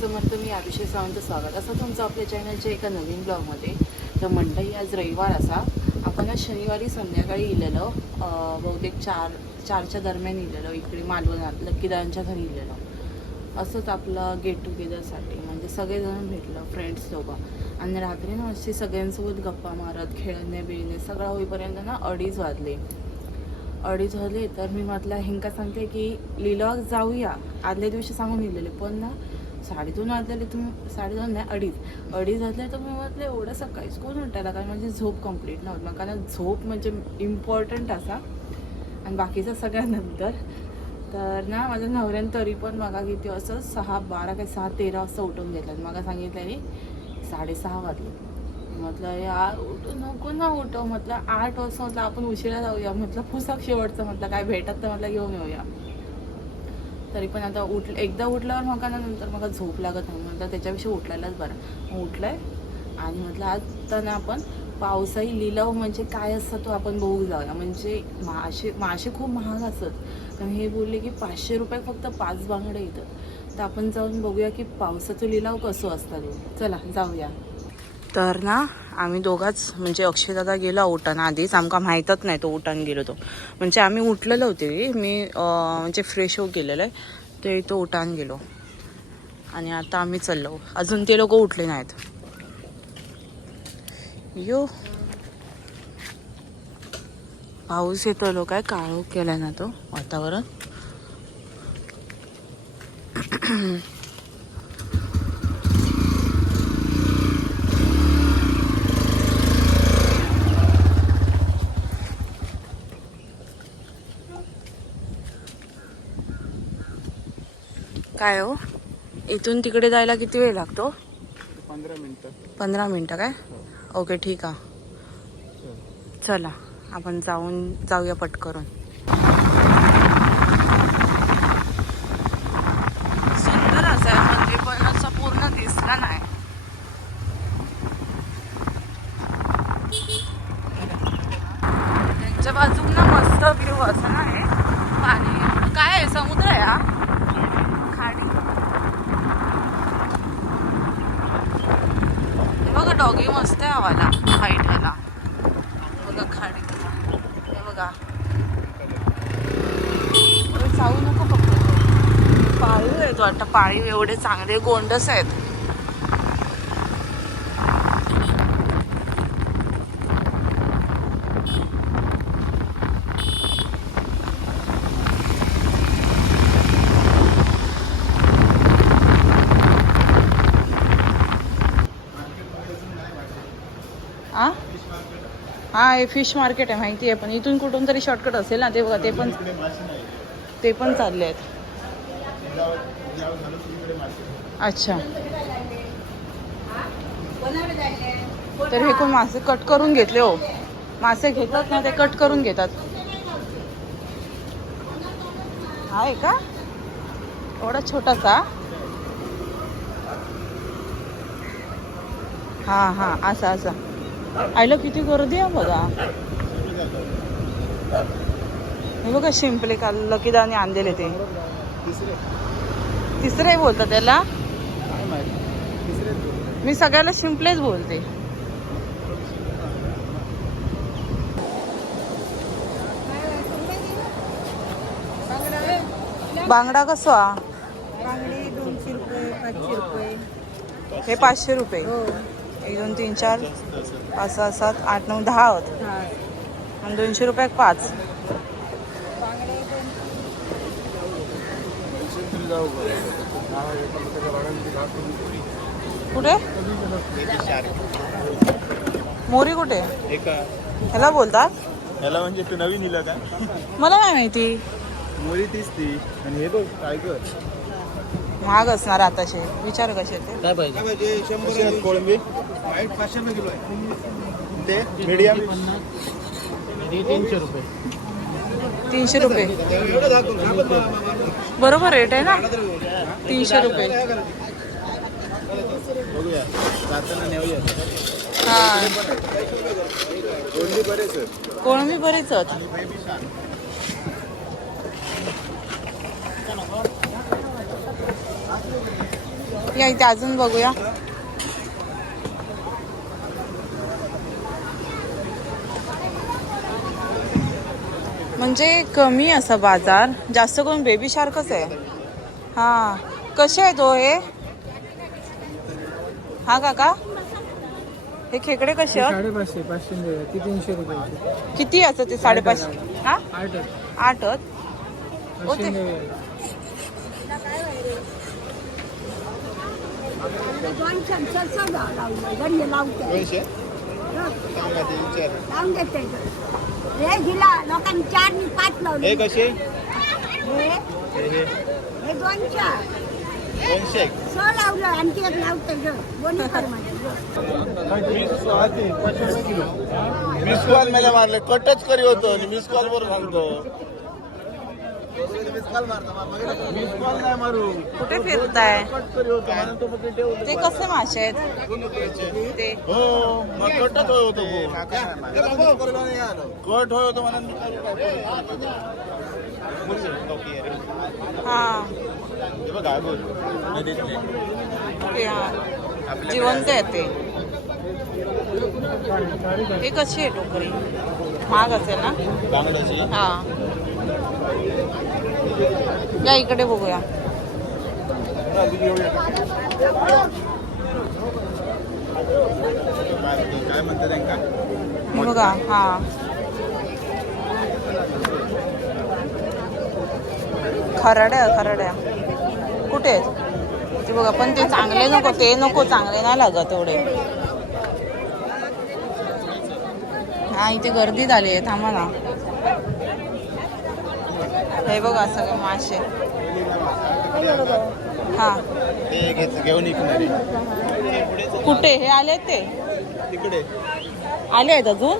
समर्थ. मी अभिषेक सावंत स्वागत असं तुमचं आपल्या चॅनलच्या एका नवीन ब्लॉगमध्ये. तर मंडळी आज रविवार असा आपण आज शनिवारी संध्याकाळी इलेलो बहुतेक चारच्या दरम्यान इलेलो इकडे मालवणात लक्कीदारांच्या घरी इलेलो. असंच आपलं गेट टुगेदरसाठी म्हणजे सगळेजण भेटलं फ्रेंड्स लोक आणि रात्री ना अशी सगळ्यांसोबत गप्पा मारत खेळणे बिळणे सगळं होईपर्यंत ना 2:30 वाजले. तर मी म्हटलं हिंका सांगते की लिलॉग जाऊया. आदल्या दिवशी सांगून दिलेले पण ना 2:30 वाजलेले. तुम्ही 2:30 नाही 2:30 वाजले. तर मी म्हटलं एवढं सकाळीच कोण उठायला कारण माझी झोप कंप्लीट नव्हती मग कारण झोप म्हणजे इम्पॉर्टंट असा आणि बाकीचं सगळ्यानंतर. तर ना माझ्या नवऱ्यानं तरी पण मला किती असं 6:12 काय 6:13 वाजता उठवून घेतलं. मला सांगितलं 6:30 वाजले. म्हटलं यार उठू नको ना उठव. म्हटलं 8 वाजता म्हटलं आपण उशिरा जाऊया. म्हटलं पुस्तक शेवटचं म्हटलं काय भेटत तर म्हटलं घेऊन येऊया. तरी पण आता एकदा उठल्यावर मग नंतर मला झोप लागत नाही. म्हटलं त्याच्यापेक्षा उठलायलाच बरं. मग उठलंय आणि म्हटलं आज तर ना आपण पावसाळी लिलाव म्हणजे काय असतं तो आपण बघू जाऊया. म्हणजे मासे खूप महाग असतात कारण हे बोलले की 500 रुपये फक्त 5 बांगडे येतात. तर आपण जाऊन बघूया की पावसाचं लिलाव कसं असतात. चला जाऊया. तर ना आम्ही दोघाच म्हणजे अक्षयदादा गेलो उठान आधीच आमका माहीतच नाही तो उठान गेलो तो म्हणजे आम्ही उठलेलो होते. मी म्हणजे फ्रेश हो गेलेलं आहे ते तो उठान गेलो आणि आता आम्ही चाललो. अजून ते लोक उठले नाहीत. यो पाऊस येतो लोक काय काळोख केलाय ना तो वातावरण. काय हो इथून तिकडे जायला किती वेळ लागतो? 15 मिनिटं काय? ओके ठीक आहे. चला आपण जाऊया पटकरून. सुंदर असं आहे मंदिर पण असं पूर्ण दिसला नाही. त्यांच्या बाजूला मस्त व्ह्यू असं नाही पाणी काय आहे समुद्र आहे हा खाडी. बघा डॉगी मस्त आहे आवाला हाईट ह्याला. बघा खाडी हे बघा. जाऊ नको फक्त. पाळीव आहे तो आता. पाळीव एवढे चांगले गोंडस आहेत. हा हे फिश मार्केट आहे माहिती आहे पण इथून कुठून तरी शॉर्टकट असेल ना. ते बघा ते पण चालले आहेत. अच्छा तर हे कोण मासे कट करून घेतले हो. मासे घेतात ना ते कट करून घेतात. आहे का एवढा छोटासा? हा असा आयला किती गर्दी आहे बघा. हे बघा शिंपले काल लकीदाने आणलेले ते तिसरे बोलतात त्याला. मी सगळ्याला शिंपलेच बोलते. बांगडा कसा? 200 रुपये 500 रुपये. हे 500 रुपये. 1 2 3 4 5 6 7 8 9 10 होत आणि 200 रुपये 5. कुठे मोरी कुठे ह्याला बोलतात? ह्याला म्हणजे तू नवीन दिला का? मला काय माहिती. मोरी तीच ती आणि हे बघ टायगर महाग असणार आताशे. विचार कसे ते काय पाहिजे? 100 कोळंबी 500 रुपये किलो आहे. ते मीडियम 300 रुपये. 300 रुपये बरोबर रेट आहे ना. 300 रुपये. बघूया जाताना नेऊया. हा कोळंबी बरेच कोळंबी बरेच आहेत. या इथे अजून बघूया. म्हणजे कमी असं बाजार, जास्त करून बेबी शार्कच आहे. हा कसे आहे तो हे? हा काका हे खेकडे कसे आहेत? 550 500 ती 300 रुपये. किती असं ते 550? हा 8च. ओ ते दोनशे सांगा ते विचार. लोकांनी 4 नि 5 लावले. हे कसे हे हे 200 200 लावलं आणखी एक लावतं बोनी मिस कॉल मला मारले कटच करी होतो आणि मिस कॉल वर सांगतो. मिस कॉल नाही मारू कुठे फिरताय? कट करी होतो म्हणून तो फक्त ठेवतो. ते कसे मासे आहेत ते? हो मग कटच होतो कट होतो म्हणून हा बघा बोल ओके, हा. जिवंत आहे ते. हे कशी आहे टोकरी? महाग असेल ना? बांगड्याची हा या इकडे बघूया. काय म्हणतात त्यांका हे बघा. हा खरड्या कुठे आहेत ते बघा. पण ते चांगले नको, ते नको, चांगले नाही लागत एवढे. हा इथे गर्दी झाली आहे, थांबा ना. हे बघा सगळे मासे. हा ते घेऊन इकडे कुठे हे आले ते? तिकडे आले आहेत अजून?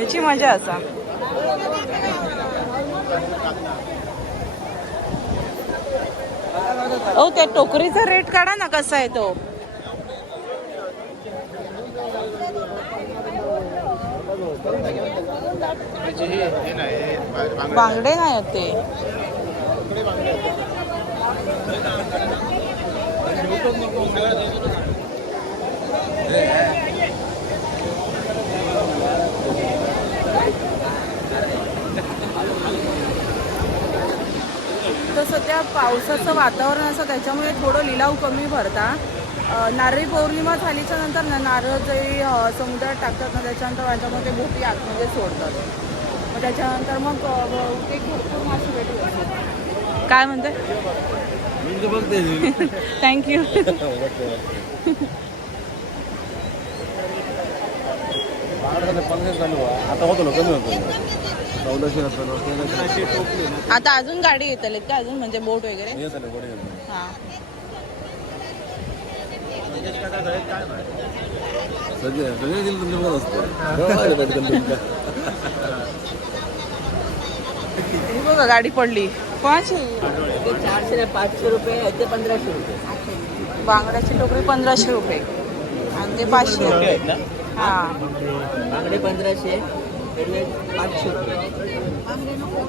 याची मजा असा. ओ त्या टोकरीचा रेट काढा ना, कसा आहे तो? बांगडे नाही आहेत ते. तर सध्या पावसाचं वातावरण असं, त्याच्यामुळे थोडं लिलाव कमी भरता. नारळी पौर्णिमा झालीच्या नंतर ना नारळ जे समुद्रात टाकतात ना, त्याच्यानंतर माझ्यामध्ये बोटी आतमध्ये सोडतात. मग त्याच्यानंतर मग ते भरपूर मासे भेटू. काय म्हणते? थँक्यू. आता होतो ना कमी होतो. आता अजून गाडी येतले का अजून, म्हणजे बोट वगैरे? हा बघा गाडी पडली. कोणाची? 400 500 रुपये ते 1500 रुपये. बांगड्याची टोकरी 1500 रुपये आणि ते 500 रुपये. हा बांगडे 1500 पेडले 500 रुपये.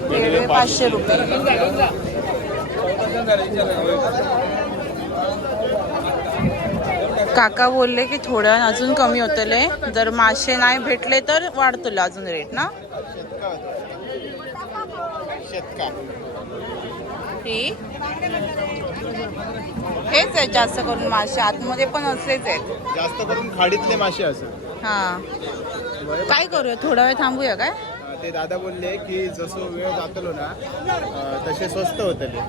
पेढे 500 रुपये. काका बोलले की थोड्या अजून कमी होतले, जर मासे नाही भेटले तर वाढतो अजून रेट ना. हेच आहे जास्त करून मासे, आतमध्ये पण असलेच आहेत जास्त करून खाडीतले मासे असत. हा काय करूया, थोडा वेळ थांबूया काय? ते दादा बोलले की जसं वेळ जातलो ना तसे स्वस्त होतले.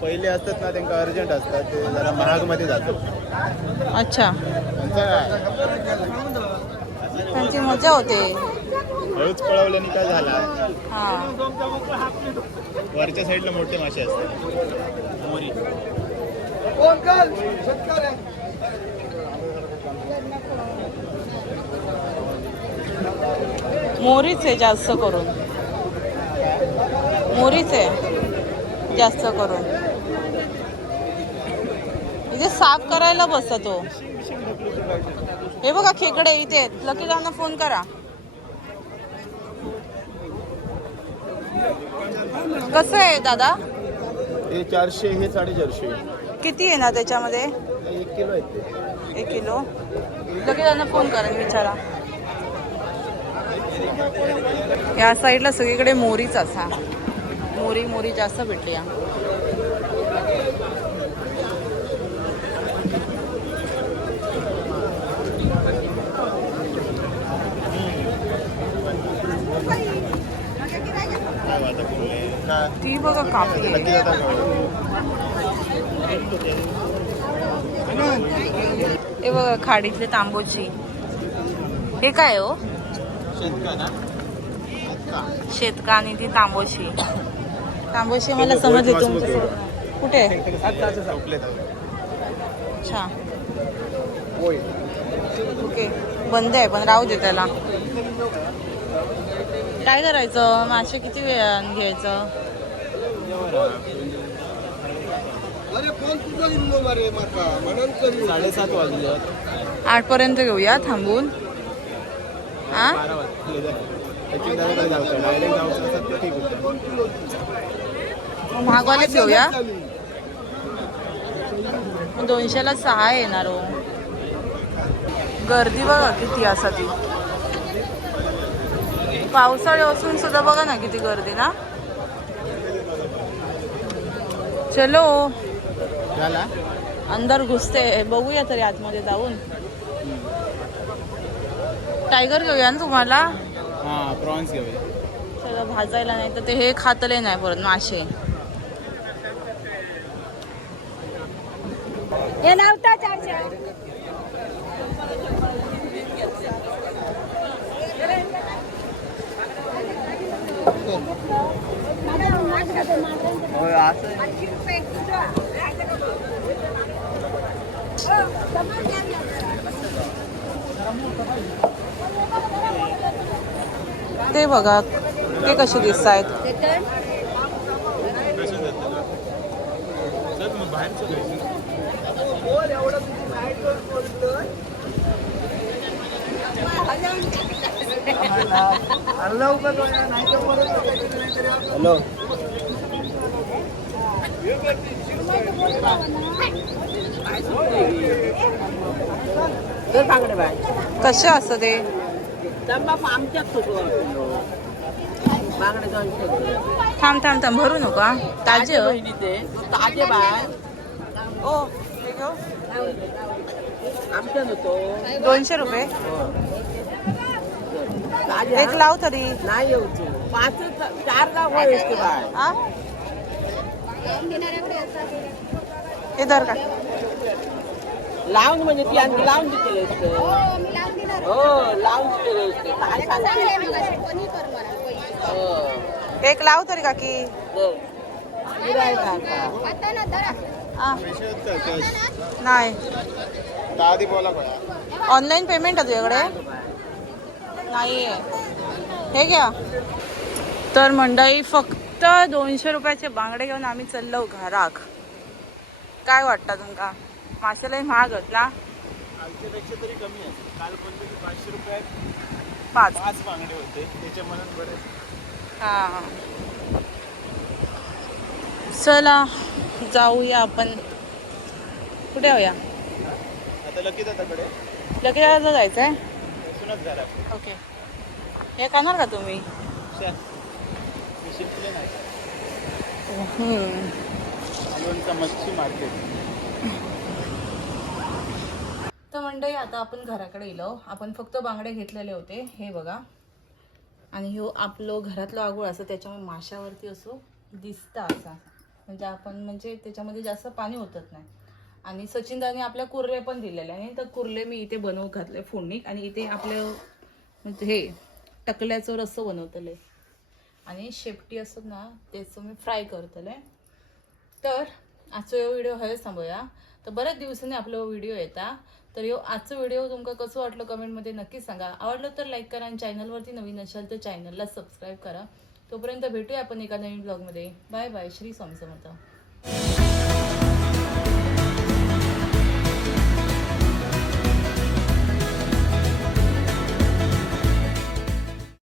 पहिले असतात ना त्यांना अर्जंट असतात, ते जरा महागमध्ये जातात. अच्छा त्यांची मजा होते. हळूच पळवल्याने काय झाला, हा वरच्या साईडला मोठे मासे असतात. मोरी मोरीच आहे जास्त करून, मोरीच आहे जास्त करून. इथे साफ करायला बसतो. हे बघा खेकडे इथे आहेत. लकी गावना फोन करा. कसं आहे दादा? हे 400, हे 450. किती आहे ना त्याच्यामध्ये? 1 किलो आहेत ते. 1 किलो. लगेच त्यांना फोन करा विचारा. या साईडला सगळीकडे मोरीच असा. मोरी जास्त भेटली या. ती बघा कापली आहे. हे बघा खाडीतले तांबोची. हे काय हो? शेतका आणि ती तांबोशी. तांबोशी मला समजले तुमच्या कुठे आहे? अच्छा ओके. बंद आहे पण राहू दे त्याला. काय करायचं? मासे किती वेळ घ्यायचं? 7:30 वाजले. 8 पर्यंत घेऊया थांबून. हा महागवाले घेऊया. 200ला 6 येणार हो. गर्दी बघा किती असा ती. पावसाळे असून सुद्धा बघा ना किती गर्दी ना. चलो अंदर घुसते. बघूया तरी आतमध्ये जाऊन. टायगर घेऊया ना तुम्हाला. हां प्रॉन्स घेऊया. सगळं भाजायला नाही तर ते हे खातले नाही परत मासे. हे नव्हता 400. ते बघा ते कसे दिसत आहेत. हॅलो बांगडे बाय कसे असतं ते? आमच्याच बांगडे 200. थांब भरू नका. ताजे हो? ते ताजे बाय. ओ हे घेऊ. आमच्याच होतो. 200 रुपये. ताजे एक लाव तरी. नाही येऊ 4 गाव होईल बाय. हा हे धर का? लावून म्हणजे ती आणखी लावून दिलेलं असतं. हो लावून दिलेलं असतं. काय सांगते? एक लाव तरी काकी. आ, नाही आधी बोला ऑनलाईन पेमेंट आहे तुझ्याकडे? नाही हे घ्या. तर मंडळी फक्त 200 रुपयाचे बांगडे घेऊन आम्ही चाललो घराक. काय वाटतं तुमका? माशाला महाग आहेत ना. आमच्यापेक्षा तरी कमी आहे. काल बोलले की 500 रुपयात 5 बांगडे होते. त्याच्या मनात बरेच. हा चला जाऊया आपण. कुठे जाऊया? आता लकी दादाकडे लगेच जायचंय. बसूनच झाला. ओके हे करणार का तुम्ही? शिंपले नाही हम्म. अलवणचा मच्छी मार्केट. तर मंडळी आता आपण घराकडे येलो. आपण फक्त बांगडे घेतलेले होते. हे बघा. आणि ह्यो आपलं घरातलं आगोळ असं त्याच्यामुळे माशावरती असो दिसता असा. म्हणजे आपण म्हणजे त्याच्यामध्ये जास्त पाणी होतच नाही. आणि सचिनदाने आपल्या कुर्ले पण दिलेले आहे. तर कुर्ले मी इथे बनवून घातले फोडणी. आणि इथे आपलं म्हणजे हे टकल्याचं रस्सं बनवतले. आणि शेपटी असत ना त्याचं मी फ्राय करतले. तर आजचा व्हिडिओ हवे थांबूया. तर बऱ्याच दिवसांनी आपला व्हिडिओ येता. तर आजचा व्हिडिओ तुमका कसं वाटलं कमेंटमध्ये नक्की सांगा. आवडलं तर लाईक करा. आणि चॅनलवरती नवीन असाल तर चॅनलला सबस्क्राईब करा. तोपर्यंत भेटूया आपण एका नवीन ब्लॉगमध्ये. Bye bye. श्री स्वामी समर्थ.